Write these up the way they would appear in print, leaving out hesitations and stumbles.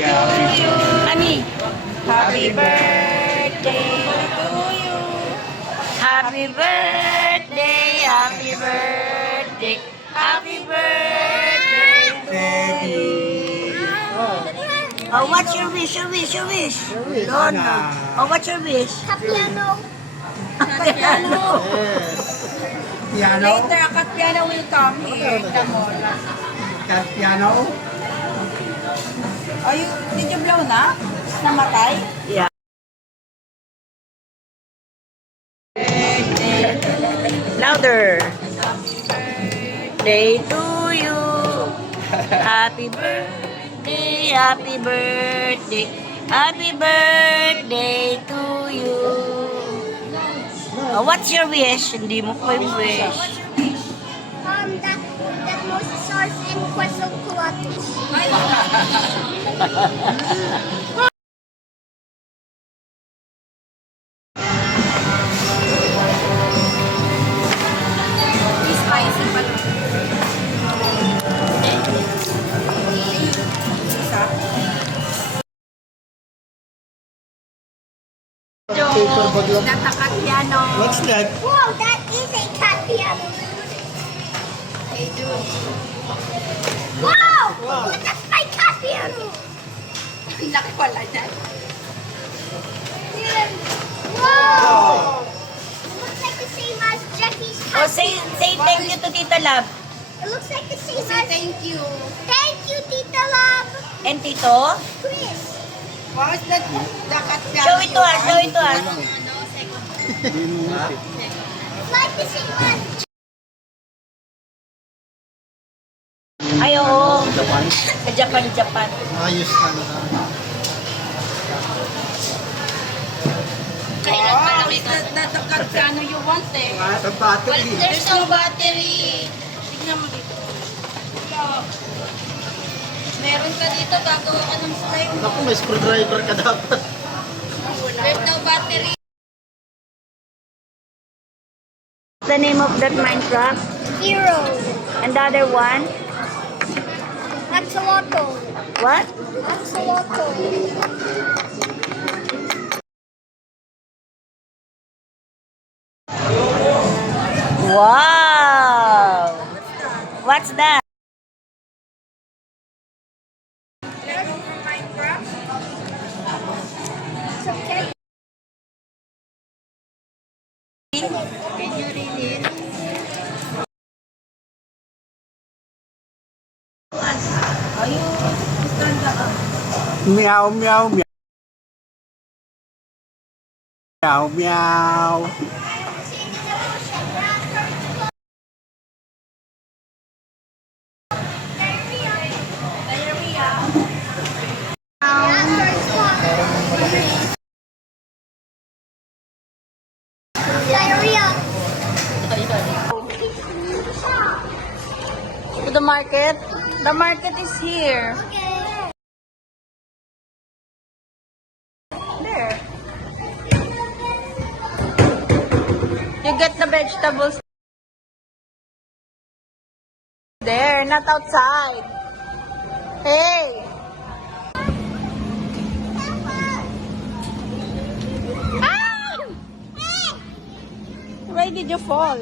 Ani, happy birthday to you. Happy birthday, happy birthday, happy birthday to you. Oh, what's your wish? Your wish? Your wish? No, no. Oh, what's your wish? Piano. Piano. Piano? Later, a piano will come here. Come on. Piano? Oh, did you blow na? Namatay? Yeah. Louder. Day to you. Happy birthday, happy birthday, happy birthday to you. Oh, what's your wish? Hindi mo ko yung wish. That Moses saws in Quetzalcoatlus. Spicy pa lang. Natakat piano. What's that? Whoa, that is a cat piano. Wow! That's my cat piano. Laki pala dyan. Whoa! It looks like the same as Jackie's Oh, cat. say thank you to Tita Lab. It looks like the same as. Thank you. Thank you, Tita Love. And Tito, Chris. show it to us, show it to us. It's like the same as. Ay, oo. Sa Japan, Japan. Ayos na na. Kailan pa lang natakat ka ano you want eh. Ang battery. There's no battery. Tignan mo dito. Meron ka dito, gagawa ka ng slime. Ako, may screwdriver ka dapat. There's no battery. The name of that Minecraft? Hero. And the other one? Axolotl. What? Axolotl. Wow! What's that? It's okay. Can you read it? Meow, meow, meow. Meow, meow. Diarrhea. To the market? The market is here. There. You get the vegetables there, not outside. Hey! Ah! Why did you fall?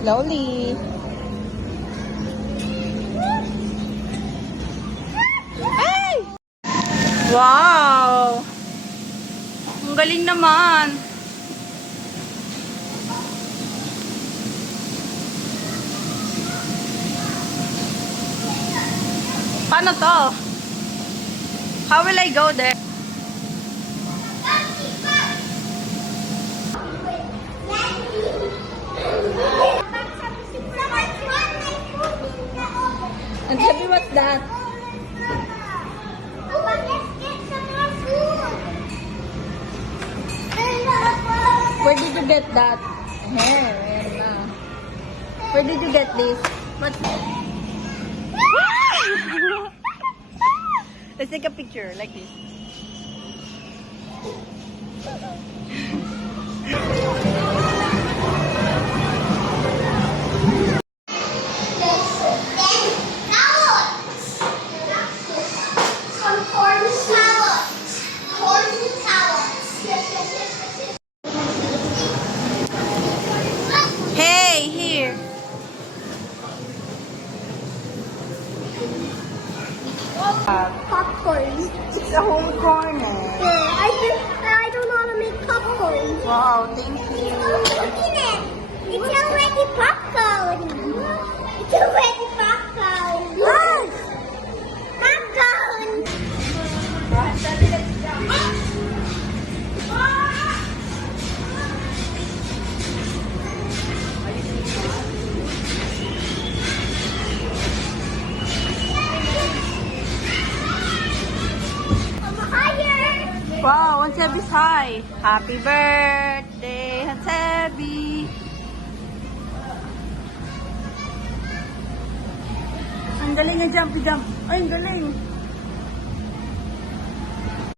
Slowly. Ay! Wow! Ang galing naman. Paano to? How will I go there? And sabi, what's that? Where did you get that? Here, ayan na. Where did you get this? What? Let's take a picture like this. Some corn salad. Corn salad. Hey, here. Popcorn. It's a whole corner. Yeah, I don't know how to make popcorn. Wow, thank you. Oh, look at it. It's already popcorn. It's already popcorn. What? Popcorn. I'm higher. Wow, Hansebi's high. Happy birthday, Hansebi. Ang galing ng jumpy jump. Ay, ang galing.